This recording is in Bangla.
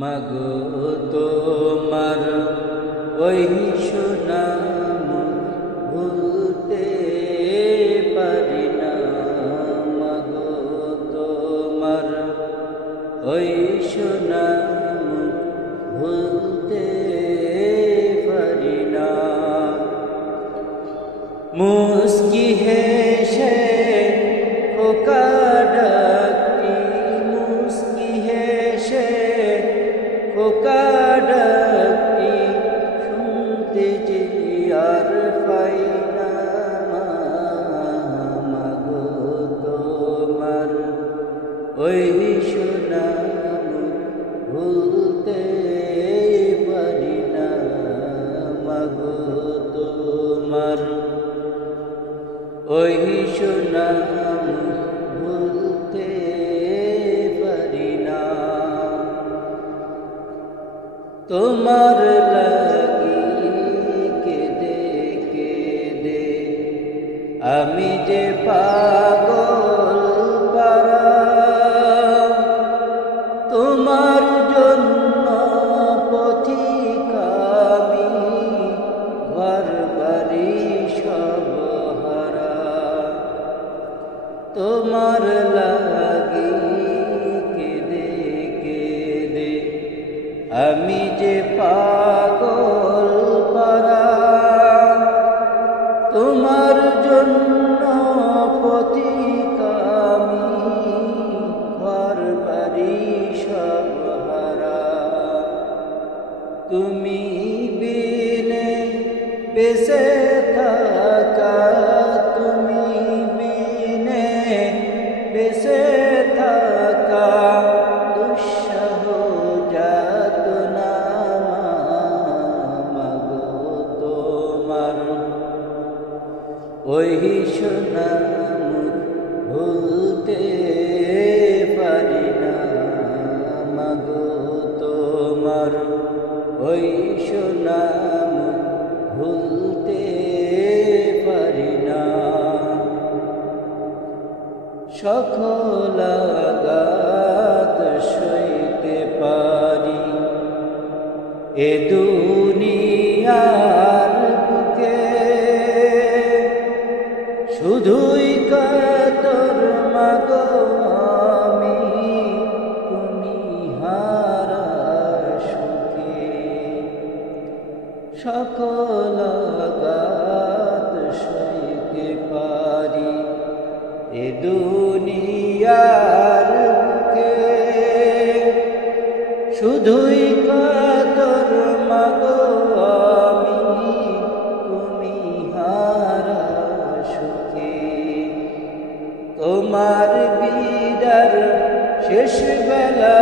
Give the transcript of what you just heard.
মাগো তোমার ওই সুনাম ভুলতে পারি না। মাগো তোমার ওই সুনাম ভুলতে পারি না। মুস্কি হেসে খোকা ডাকটি, মুস্কি হেসে খোকা ডাকটি শুনতে যে আর পাই না। মাগো তোমার ওই সুনাম ভুলতে পারি না। মাগো তোমার ওই সুনাম ভুলতে পারি না। তোমার লাগি কেঁদে কেঁদে আমি যে পাগল পারা। তোমার জন্য পথিক আমি, ঘর বাড়ি সব হারা। তোমার লাগি কেঁদে কেঁদে আমি যে পাগল পারা। তোমার জন্য পথিক আমি, ঘর বাড়ি সব হারা। তুমি বিনে বেঁচে থাকা, তুমি বিনে বেঁচে থাকা দুঃসহ যাতনা। মাগো তোমার ওই সুনাম ভুলতে পারি না। মাগো তোমার ওই সুনাম ভুলতে পারি না। সকল আঘাত সইতে পারি এ দুনিয়ার বুকে, শুধুই কাতর মাগো আমি তুমি হারা সুখে। সকল আঘাত সইতে পারি এ দুনিয়ার বুকে, শুধুই কাতর মাগো আমি তুমি হারা সুখে। তোমার বিদার শেষ বেলা